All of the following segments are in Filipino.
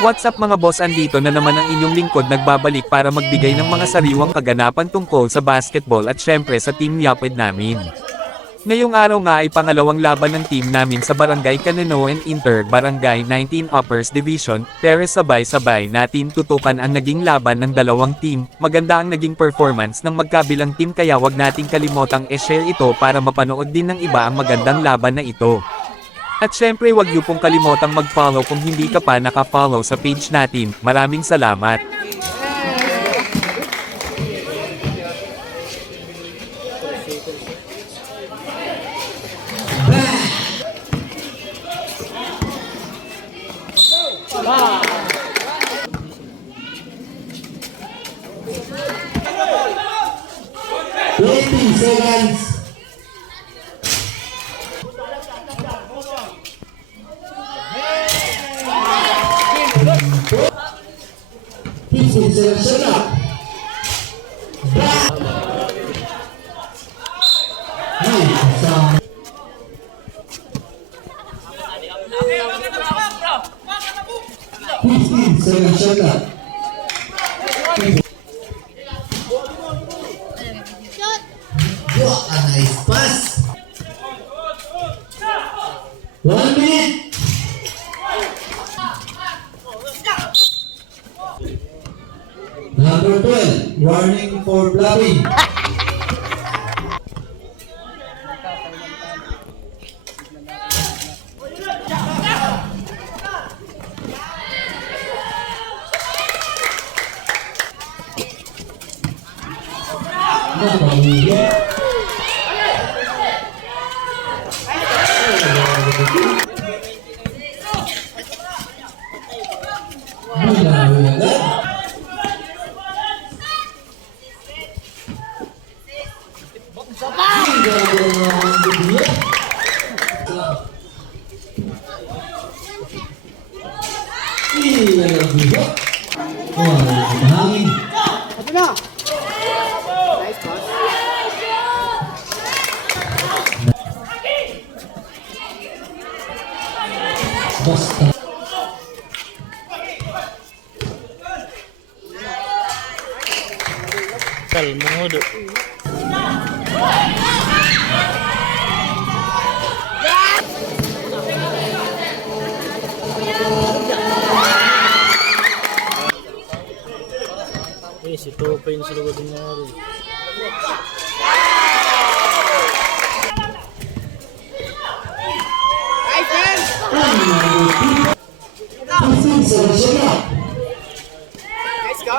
What's up mga boss, andito na naman ang inyong lingkod nagbabalik para magbigay ng mga sariwang kaganapan tungkol sa basketball at syempre sa team Yapid namin. Ngayong araw nga ay pangalawang laban ng team namin sa Barangay Canino and Inter Barangay 19 Uppers Division, pero sabay-sabay natin tutukan ang naging laban ng dalawang team. Maganda ang naging performance ng magkabilang team kaya wag nating kalimotang i-share ito para mapanood din ng iba ang magandang laban na ito. At syempre wag niyo pong kalimotang mag-follow kung hindi ka pa naka-follow sa page natin. Maraming salamat. Seconds. 15 seconds shut up. Back. Nice. 15 seconds shut up. What a nice pass. 1 minute. Number 12, warning for bluffing. Salmudo. Si Topay na sa lugod niya rin. Nice go.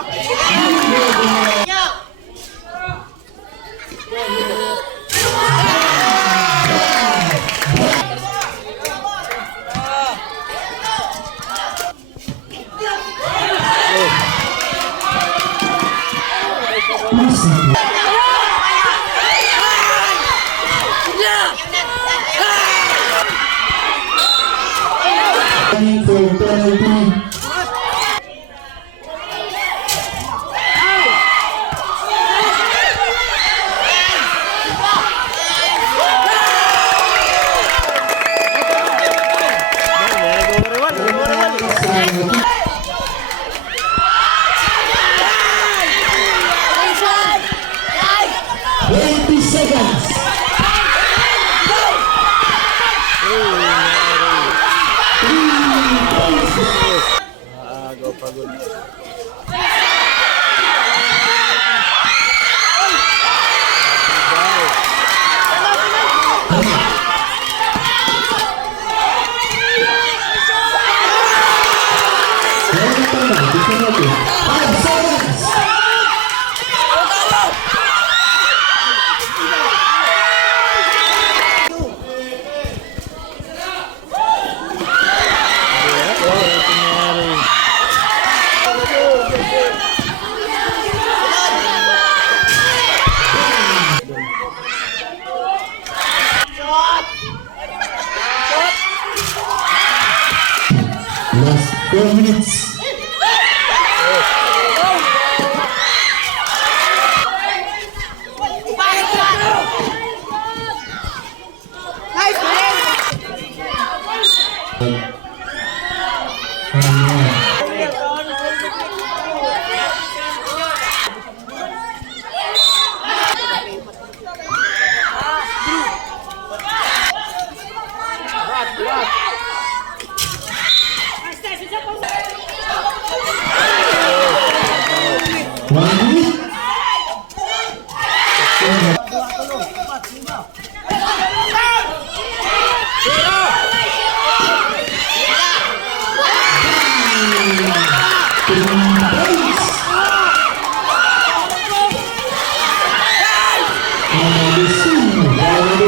Last 4 minutes.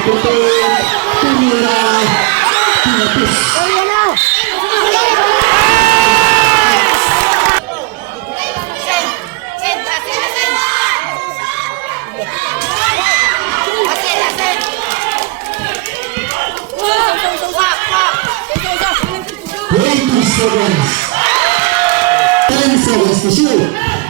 Tututuin. Tumira. Tinapis. Wait 2 seconds. 10 seconds to shoot.